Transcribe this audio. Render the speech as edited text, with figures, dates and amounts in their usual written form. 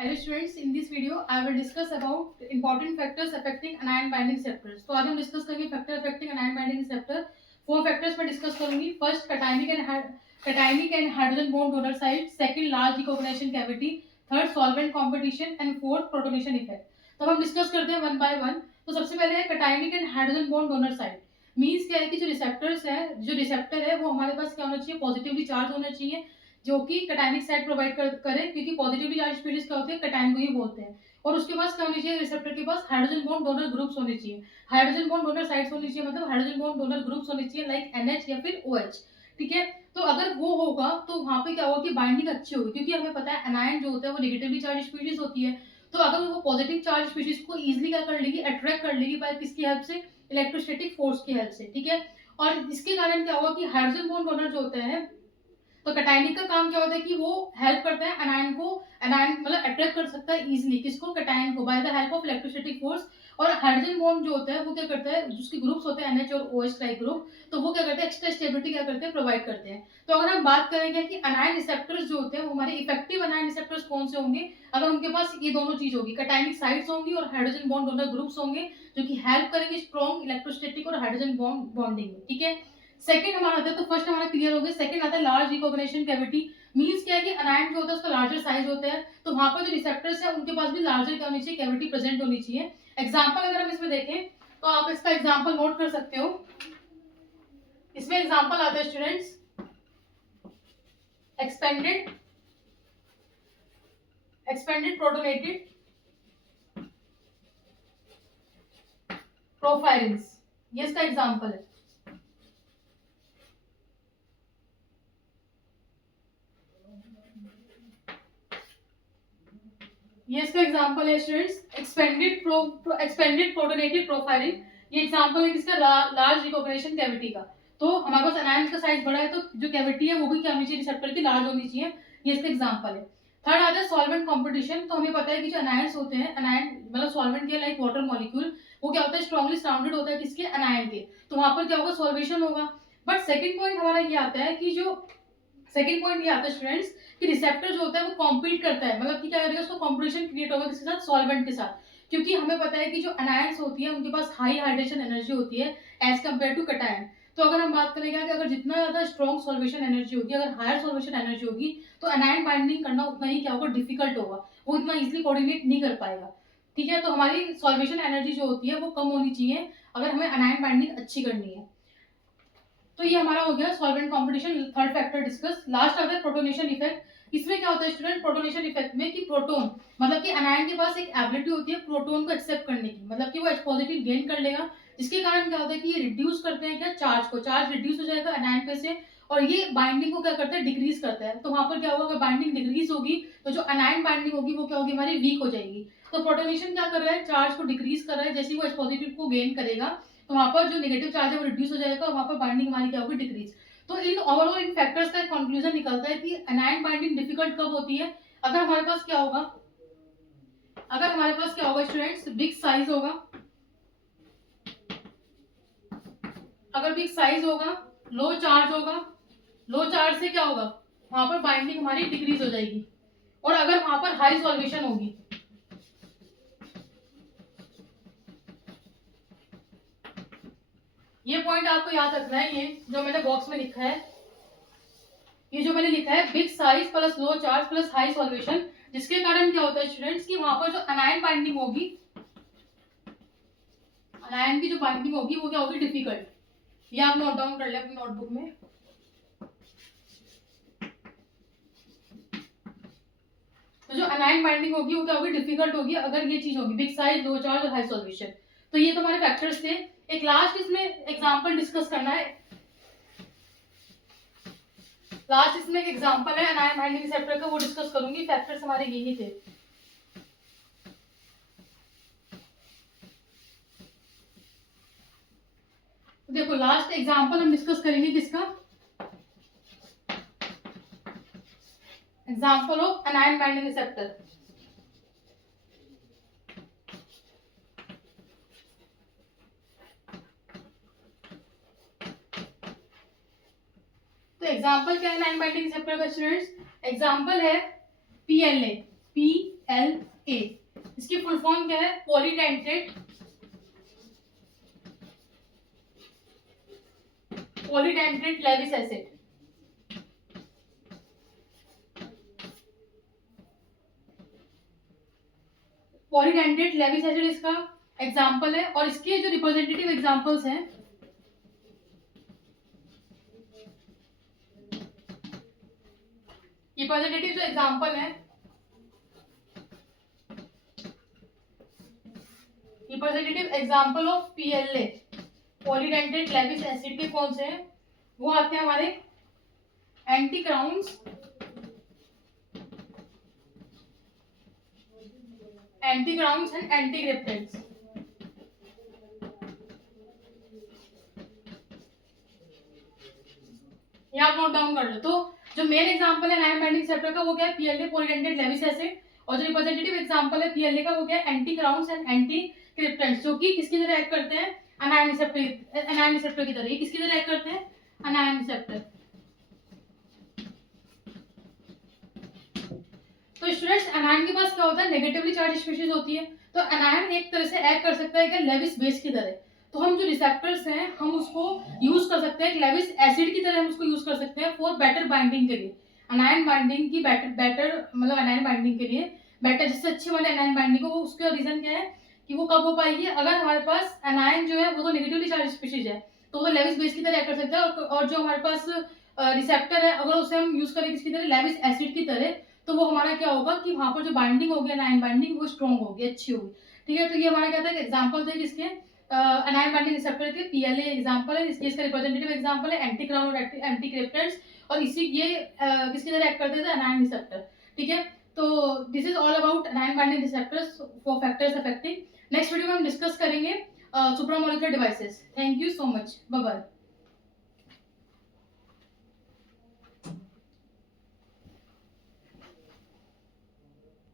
Hello students, in this video I will discuss about important factors affecting anion binding receptors. तो आज हम discuss करेंगे factor affecting anion binding receptor. 4 factors पर discuss करूंगी. First cationic and hydrogen bond donor site, second large recognition cavity, third solvent competition and fourth protonation effect. तो हम discuss करते हैं वन बाय वन. तो सबसे पहले है cationic and hydrogen bond donor site. Means क्या है कि जो रिसेप्टर है वो हमारे पास क्या होना चाहिए, पॉजिटिवली चार्ज होना चाहिए, जो कि कटायनिक साइट प्रोवाइड करे, क्योंकि पॉजिटिवली चार्ज स्पीशीज क्या होते हैं, कटायन को ही बोलते हैं. और उसके पास क्या होनी चाहिए, रिसेप्टर के पास हाइड्रोजन बॉन्ड डोनर ग्रुप्स होने चाहिए. हाइड्रोजन बॉन्ड डोनर साइट्स होनी चाहिए, मतलब हाइड्रोजन बॉन्ड डोनर ग्रुप्स होने चाहिए लाइक NH या फिर OH. ठीक है. तो अगर वो होगा तो वहां पे क्या होगा कि बाइंडिंग अच्छी होगी, क्योंकि हमें पता है एनायन जो होता है वो नेगेटिवली चार्ज स्पीशीज होती है. तो अगर वो पॉजिटिव चार्ज स्पीशीज को इजिली क्या कर लेगी, अट्रैक्ट कर लेगी बाय किसकी हेल्प से, इलेक्ट्रोस्टैटिक फोर्स की हेल्प से. ठीक है. और इसके कारण क्या होगा कि हाइड्रोजन बॉन्ड डोनर जो होते हैं, तो कटायनिक का काम क्या होता है कि वो हेल्प करता है एनायन को, एनायन मतलब अट्रैक्ट कर सकता है इजीली किसको, कटायन को, by the help of electrostatic force. और हाइड्रोजन बॉन्ड जो होता है वो क्या करता है, जिसके ग्रुप्स होते हैं NH और OH टाइप ग्रुप, तो वो क्या करते हैं, एक्स्ट्रा स्टेबिलिटी क्या करते हैं, प्रोवाइड करते हैं. तो अगर हम बात करेंगे कि अनायन रिसेप्टर्स जो होते हैं वो हमारे इफेक्टिव अनायन रिसेप्टर्स कौन से होंगे, अगर उनके पास ये दोनों चीज होगी, कटायनिक साइट्स होंगी और हाइड्रोजन बॉन्ड डोनर ग्रुप्स होंगे, जो कि हेल्प करेंगे स्ट्रॉन्ग इलेक्ट्रोस्टैटिक और हाइड्रोजन बॉन्ड बॉन्डिंग में. ठीक है. सेकंड हमारा आता है, तो फर्स्ट हमारा क्लियर हो गया. सेकंड आता है लार्ज रिकॉग्निशन कैविटी. मींस क्या है कि अनायन जो होता है उसका लार्जर साइज होता है, तो वहां पर जो रिसेप्टर्स है उनके पास भी लार्जर क्या होनी चाहिए, कैविटी प्रेजेंट होनी चाहिए. एग्जांपल अगर हम इसमें देखें तो आप इसका एग्जांपल नोट कर सकते हो. इसमें एग्जांपल आता है स्टूडेंट्स, एक्सपेंडेड प्रोटोनेटेड प्रोफाइरिंस, ये इसका एग्जांपल है. ये इसका एग्जांपल है स्टूडेंट्स, एक्सपेंडेड प्रोटोनेटेड प्रोफाइलिंग. ये एग्जांपल है किसका, लार्ज रिकॉग्निशन कैविटी का. तो हमारे पास एनायन का साइज बड़ा है, तो जो कैविटी है वो भी क्या होनी चाहिए, रिसेप्टर की लार्ज होनी चाहिए. ये इसका एग्जांपल है. थर्ड आता है सॉल्वेंट कंपटीशन. तो हमें पता है कि जो अनायंस होते हैं, अनायन मतलब सॉल्वेंट के लाइक वाटर मॉलिक्यूल, वो क्या होता है, स्ट्रांगली सराउंडेड होता है किसके, अनायन के. तो वहां पर क्या होगा, सॉल्वेशन होगा. बट सेकंड पॉइंट हमारा ये आता है कि जो सेकंड पॉइंट ये आता है स्टूडेंट्स कि रिसेप्टर जो होता है वो कॉम्पीट करता है, मतलब कि क्या करेगा, उसको कॉम्पिटिशन क्रिएट होगा किसके साथ, सॉल्वेंट के साथ. क्योंकि हमें पता है कि जो अनायंस होती है उनके पास हाई हाइड्रेशन एनर्जी होती है एज कम्पेयर टू कटायन. तो अगर हम बात करेंगे कि अगर जितना ज्यादा स्ट्रॉन्ग सॉल्वेशन एनर्जी होगी, अगर हायर सॉल्वेशन एनर्जी होगी, तो अनायन बाइंडिंग करना उतना ही क्या होगा, डिफिकल्ट होगा, वो इतना इजिली कोऑर्डिनेट नहीं कर पाएगा. ठीक है. तो हमारी सॉल्वेशन एनर्जी जो होती है वो कम होनी चाहिए अगर हमें अनायन बाइंडिंग अच्छी करनी है. तो ये हमारा हो गया solvent competition, third factor discuss. Last आता है प्रोटोनेशन इफेक्ट. इसमें क्या होता है स्टूडेंट, प्रोटोनेशन इफेक्ट में कि प्रोटोन, मतलब कि अनायन के पास एक एबिलिटी होती है प्रोटोन को एक्सेप्ट करने की, मतलब कि वो एच पॉजिटिव गेन कर लेगा, जिसके कारण क्या होता है कि ये रिड्यूस करते हैं क्या, चार्ज को, चार्ज रिड्यूस हो जाएगा अनायन पे से, और ये बाइंडिंग को क्या करता है, डिक्रीज करता है. तो वहां पर क्या होगा, अगर बाइंडिंग डिक्रीज होगी तो जो अनायन बाइंडिंग होगी वो क्या होगी, हमारी वीक हो जाएगी. तो प्रोटोनेशन क्या कर रहा है, चार्ज को डिक्रीज कर रहा है, जैसे वो एच पॉजिटिव को गेन करेगा तो वहां पर जो नेगेटिव चार्ज है वो रिड्यूस हो जाएगा, वहां पर बाइंडिंग हमारी क्या होगी, डिक्रीज. तो इन ओवरऑल इन फैक्टर्स का एक कंक्लूजन निकलता है कि एनायन बाइंडिंग डिफिकल्ट कब होती है, अगर हमारे पास क्या होगा, स्टूडेंट्स, बिग साइज होगा. अगर बिग साइज होगा, लो चार्ज होगा, लो चार्ज से क्या होगा, वहां पर बाइंडिंग हमारी डिक्रीज हो जाएगी. और अगर वहां पर हाई सॉल्वेशन होगी, ये पॉइंट आपको याद रखना है, ये जो मैंने बॉक्स में लिखा है, ये जो मैंने लिखा है, big size plus low charge plus high solvation, जिसके कारण क्या होता है स्टूडेंट्स कि वहां पर जो अनायन बाइंडिंग होगी, अनायन की जो बाइंडिंग होगी वो क्या होगी, डिफिकल्ट. ये आप नोट डाउन कर ले अपनी नोटबुक में. तो जो अनायन बाइंडिंग होगी वो क्या होगी, डिफिकल्ट होगी अगर ये चीज होगी, बिग साइज, लो चार्ज और हाई सॉल्वेशन. तो ये तो हमारे फैक्टर्स थे. एक लास्ट इसमें एग्जांपल डिस्कस करना है. लास्ट इसमें एक एग्जांपल है अनायन बाइंडिंग रिसेप्टर का, वो डिस्कस करूंगी. फैक्टर्स हमारे यही थे. देखो लास्ट एग्जांपल हम डिस्कस करेंगे किसका, example of anion binding receptor. तो एग्जांपल क्या है अनायन बाइंडिंग रिसेप्टर का स्टूडेंट्स, एग्जांपल है PLA, PLA। इसकी फुल फॉर्म क्या है? Polydentate Lewis acid. Polydentate Lewis acid इसका एग्जाम्पल है, और इसके जो रिप्रेजेंटेटिव एग्जाम्पल्स हैं, रिप्रेजेंटेटिव जो एग्जाम्पल है, representative example of PLA polydentate Lewis acid के कौन से हैं? वो आते हैं हमारे anti crowns, and anti cryptands. ये आप नोट डाउन कर लो। तो जो मेन एग्जांपल है अनायन बाइंडिंग रिसेप्टर का वो क्या है? PLA polydentate Lewis acid. और जो रिप्रेजेंटेटिव एग्जांपल है PLA का वो क्या है? एंटी क्राउन्स एंड एंटी क्रिप्टेंट्स, जो कि किसकी तरह एक्ट करते हैं? अनायन रिसेप्टर की तरह। ये किसकी तरह एक्ट करते हैं? अनायन रिसेप्टर। तो स्टूडेंट्स, अनायन के पास क्या होता है? नेगेटिवली चार्ज स्पीशीज होती है। तो अनायन एक तरह से एक्ट कर सकता है कि लेविस बेस की तरह। तो हम जो रिसेप्टर्स हैं हम उसको यूज कर सकते हैं लेविस एसिड की तरह, हम उसको यूज कर सकते हैं फॉर बेटर बाइंडिंग के लिए। अनायन बाइंडिंग की बेटर मतलब अनायन बाइंडिंग के लिए बेटर, जिससे अच्छी वाली अनायन बाइंडिंग हो। उसका रीजन क्या है कि वो कब हो पाएगी? अगर हमारे पास अनायन जो है वो तो नेगेटिवली चार्ज स्पीशीज है, तो वो लेविस बेस की तरह एक्ट कर सकता है। और जो हमारे पास रिसेप्टर है अगर उसे हम यूज करें किसकी तरह? लेविस एसिड की तरह, तो वो हमारा क्या होगा कि वहां पर जो बाइंडिंग होगी अनायन बाइंडिंग वो स्ट्रॉन्ग होगी, अच्छी होगी। ठीक है, तो ये हमारा क्या था? एग्जांपल थे किसके? अनायन बाइंडिंग रिसेप्टर के। PLA एग्जांपल है, इसका रिप्रेजेंटेटिव एग्जांपल है एंटी क्राउन और एंटी क्रिप्टेंट्स। और इसी ये किसकी तरह एक्ट करते थे? Anion receptor. ठीक है, तो this is all about anion binding receptors for factors affecting. Next video में हम डिस्कस करेंगे supramolecular devices. Thank you so much, bye bye.